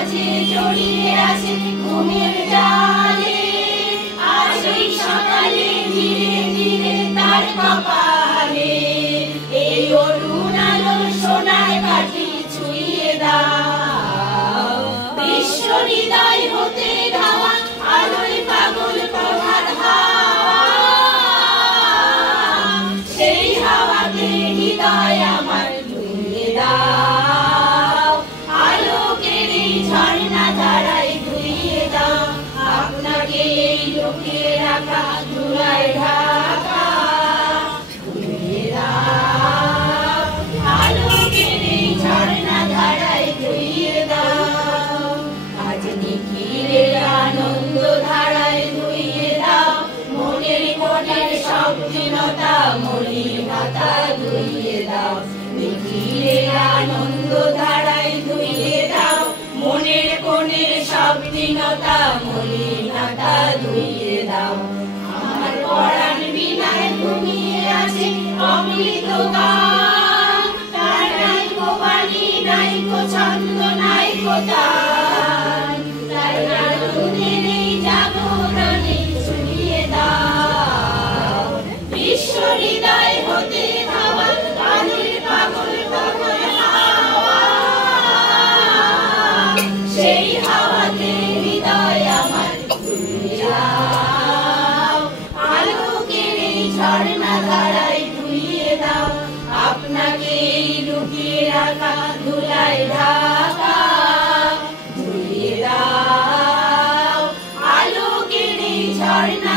মাঝে জড়িয়ে আছে ঘুমের জালে। আজ ওই সকালে ধীরে ধীরে তার কপালে এই অরুণ আলোর সোনার কাঠি ছুঁয়ে দাও। বিশ্ব হৃদয় হতে ধাওয়া আলোয় পাগল প্রভাত হাওয়া, সেই হাওয়াতে হৃদয় আমার ধুইয়ে দাও। আলোকের এই ঝর্ণা ধারায় ধুইয়ে দাও। আপনাকে এই লুকিয়ে রাখা ধুলায় ঢাকা ধুইয়ে দাও। আলোকের এই ঝর্ণা ধারায় ধুইয়ে দাও। আজ নিখিলের আনন্দ ধারায় ধুইয়ে দাও। মনের মনের সব দীনতা মলিনতা ধুইয়ে দাও। নিখিলের আনন্দ ধারায় ধুইয়ে দাও। মনের কোণের সব দীনতা মলিনতা ধুইয়ে দাও। আমার পরাণ বিনায় ঘুমিয়ে আছে অমৃত গান, তার নাইকো বাণী নাইকো ছন্দ নাইকো তান, তার নারুদের এই জাগরণে ছুঁয়ে দাও। বিশ্ব হৃদয় হতে ধাওয়া আলোর পাগল পাগল হাওয়া, সেই হাওয়াতে হৃদয় আমার ধুইয়ে দাও। আলোকের এই ঝর্ণা ধারায় ধুইয়ে দাও। আপনাকে এই লুকিয়ে রাখা ধুলায় ঢাকা ধুইয়ে দাও। আলোকের এই ঝর্ণা